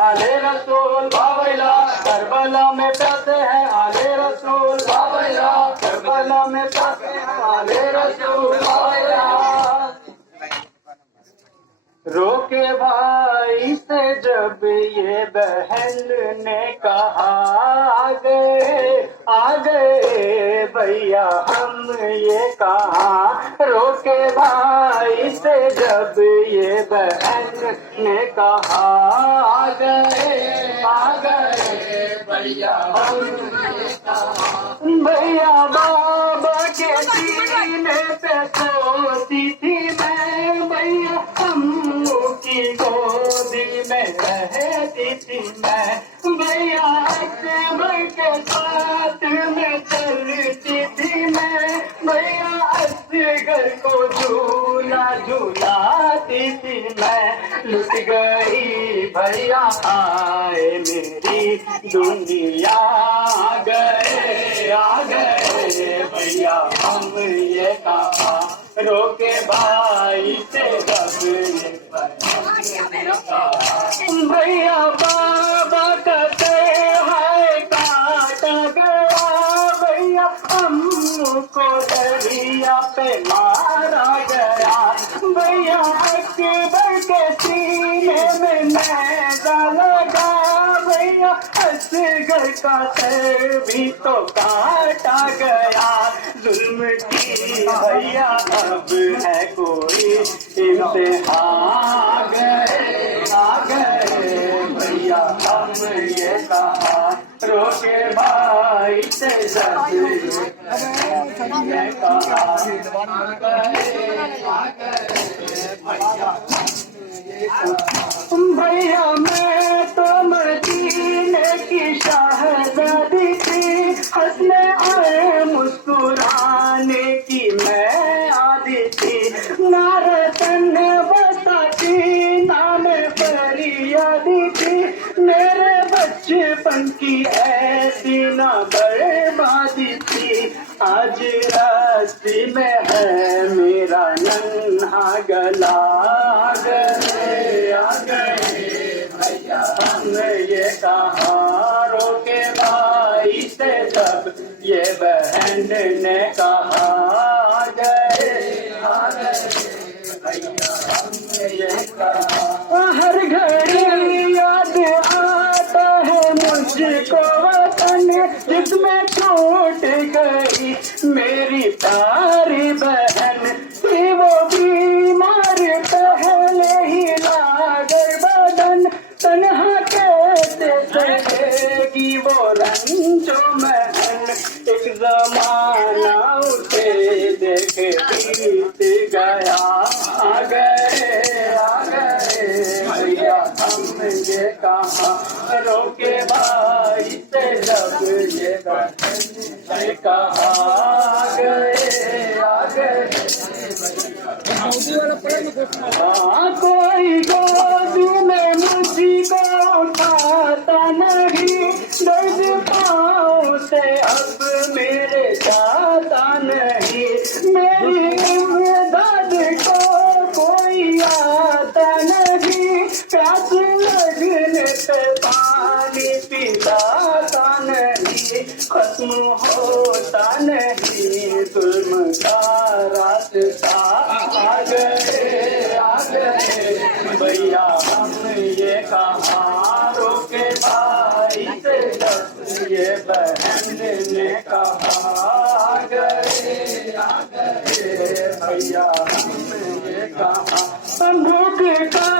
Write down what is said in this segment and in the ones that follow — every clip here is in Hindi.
आले रसूल बाबैला, करबला में प्यासे हैं आले रसूल बाबैला, करबला में प्यासे हैं आले रसूल बाबैला। रोके भाई से जब ये बहन ने कहा आ गए भैया हम ये कहा। रोके भाई से जब ये बहन ने कहा आ गए भैया हम ये कहा। भैया बाबा के सीने पे सोती थी मैं, भैया अम्मू की गोदी में रहती थी मैं, भैया अकबर के साथ में चलती थी मैं, भैया असगर को झूला झूलाती थी मैं। लुट गई भैया आए मेरी दुनिया, आ गए भैया हम ये कहा। रोके भाई से जब ये भैया बाबा कहते हैं काटा गया, भैया अम्मू को दरिया पे मारा गया, भैया अकबर के सीने में मैदा लगा, भैया असगर का सर भी तो काटा गया। जुल्म की भैया अब है कोई इम्तिहान, आ गए भैया हम ये कहा। रोके भाई से जब ये कहा भैया मैं तो मदीने की शहजादी थी, हंसने और मुस्कुराने की मैं आदी थी, ना रतन बताती ना मैं फरियादी थी, मेरे बचपन की ऐसी ना बर्बादी थी। आज रास्ते में है मेरा नन्हा गला, आ गए भैया हमने ये कहा। रोके भाई से जब ये बहन ने कहा आ गए भैया हमने ये कहा। हर घड़ी याद आता है मुझको वतन जिसमें छूट गई मेरी प्यारी बहन थी, वो बीमार पहले ही लागर बदन, तन्हा कैसे सहेगी वो रंजो महन। एक जमाना उसे देख बीत गया, आ गए भैया हम ये कहा। रोके भाई से जब ये बहन कहा आ गए कोई गोदी में मुझको उठाता नहीं, दर्द पाँव से अब मेरे जाता नहीं, मेरी इमदाद को कोई आता नहीं, प्यास लगने पे पानी पिलाता नहीं, खत्म होता नहीं जुल्म का रास्ता। आ गए भैया हम ये कहा। रोके भाई से जब ये बहन ने कहा आ गए भैया हम ये कहा। भूख का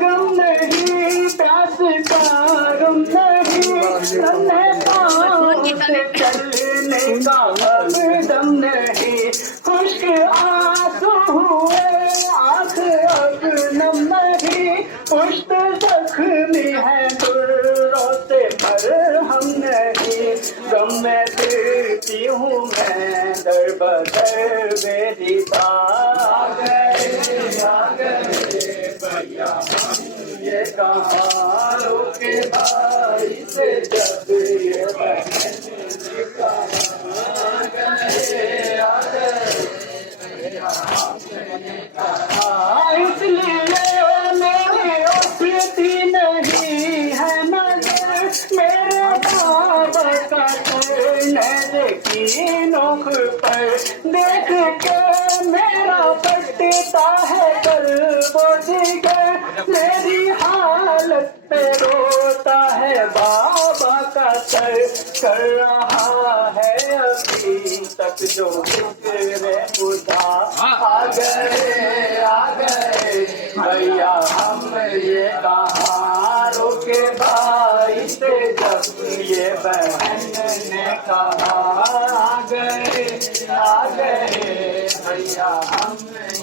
गम नहीं, प्यास का गम नहीं, चलने का दम नहीं, खुश्क आंसू हुए आंख अब नम नहीं, पुष्ट जख्मी है दुर्रों से पर हम नहीं, गम में फिरती हूँ मैं दर बदर बेदिशा। आ गए भैया हम ये कहा। रोके भाई से जब ये बहन इसलिए मेरी उठती नहीं है नैने की नोक पर देख के मेरा फटता है गर्भ जिगर। मेरी हालत पे रोता है बाबा का सर, कर रहा है अभी तक जो फिक्र खुदा। आ गए भैया हम ये कहाँ रोके भाई से जब ये बहन ने कहा। आ गए भैया हम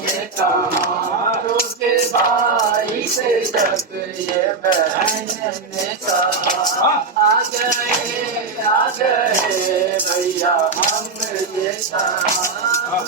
ये कहाँ रोके भाई से जब ये बहन ने कहा। आ गए भैया हम ये कहाँ